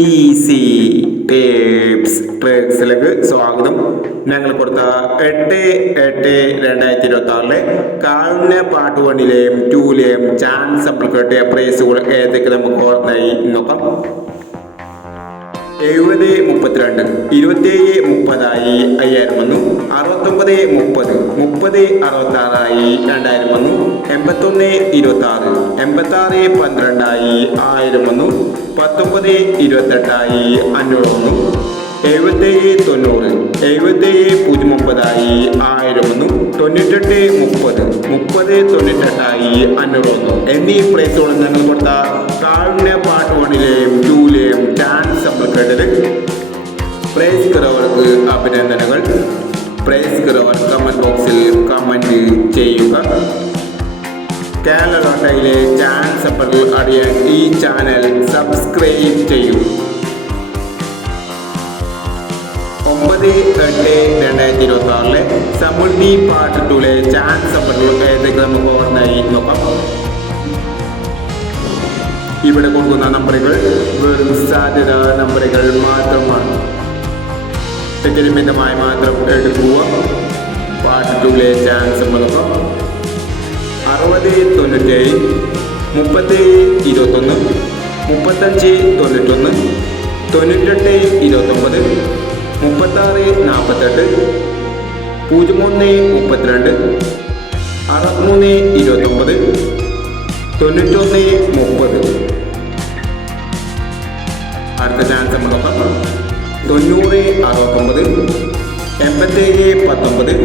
Easy tips ട്രിക്സിലേക്ക് സ്വാഗതം. ഞങ്ങൾ കൊടുത്ത 8/8/2026 കാലിന് പാർട്ട് 1-ലെയും 2-ലെയും ചാൻസ് അപ്പോൾ കിട്ടിയ പ്രൈസുകൾ ഏതൊക്കെ നമുക്ക് ഓർമ്മയായി നോക്കാം. 70-32 27-30 5000 വന്നു. 69-30 30-66 2000 വന്നു. 81-26 86-12 1000 വന്നു. 19-28 500 വന്നു. 77-90 77-030 1000 വന്നു. 98-30 30-98 500 വന്നു എന്നീ പ്രൈസുകൾ ഞങ്ങൾ കൊടുത്ത കാലിന് പാർട്ട് 1-ലെയും 2-ലെയും ചാൻസ് നമ്മൾ കേട്ടത്. പ്രൈസ് കുറവർക്ക് അഭിനന്ദനങ്ങൾ. പ്രൈസ് കുറവർ കമന്റ് ബോക്സിൽ കമന്റ് ചെയ്യുക. കേരളയിലെ ചാൻസ് അപ്പോൾ അറിയാൻ ഈ ചാനൽ സബ്സ്ക്രൈബ് ചെയ്യൂ. 9/8/2026 സമൃദ്ധി പാർട്ട് 2-ലെ ചാൻസ് അപ്പോൾ ഏതൊക്കെ നമുക്ക് ഓർമ്മയായി നോക്കാം. ഇവിടെ കൊടുക്കുന്ന നമ്പറുകൾ വെറും സാധ്യത നമ്പറുകൾ മാത്രമാണ്. മിതമായി മാത്രം എടുക്കുക. പാർട്ട് 2-ലെ ചാൻസ് നോക്കാം. 60-97 30-21 35-91 98-29 36-48 01-32 63-29 91-30. അടുത്ത ചാൻസ് നമ്മൾ നോക്കാം. 90-69 87-19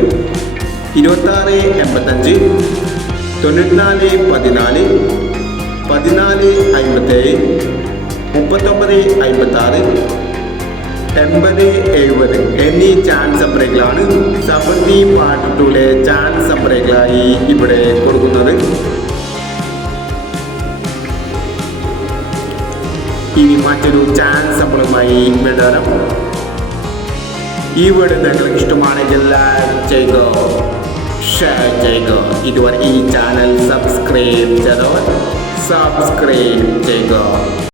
26-85 94-14 14-57 39-56 80-70 എന്നീ ചാൻസ് നമ്പറുകളാണ് സമൃദ്ധി പാർട്ട് 2-ലെ ചാൻസ് നമ്പറുകളായി ഇവിടെ കൊടുക്കുന്നത്. ഇനി മറ്റൊരു ചാൻസ് നമ്പറുമായി വിടാം. ഈ വീഡിയോ നിങ്ങൾക്ക് ഇഷ്ടമാണെങ്കിൽ ലൈക്ക് ചെയ്യുക, ഷെയർ ചെയ്യുക. ഇതുവരെ ഈ ചാനൽ സബ്സ്ക്രൈബ് ചെയ്തവർ സബ്സ്ക്രൈബ് ചെയ്യുക.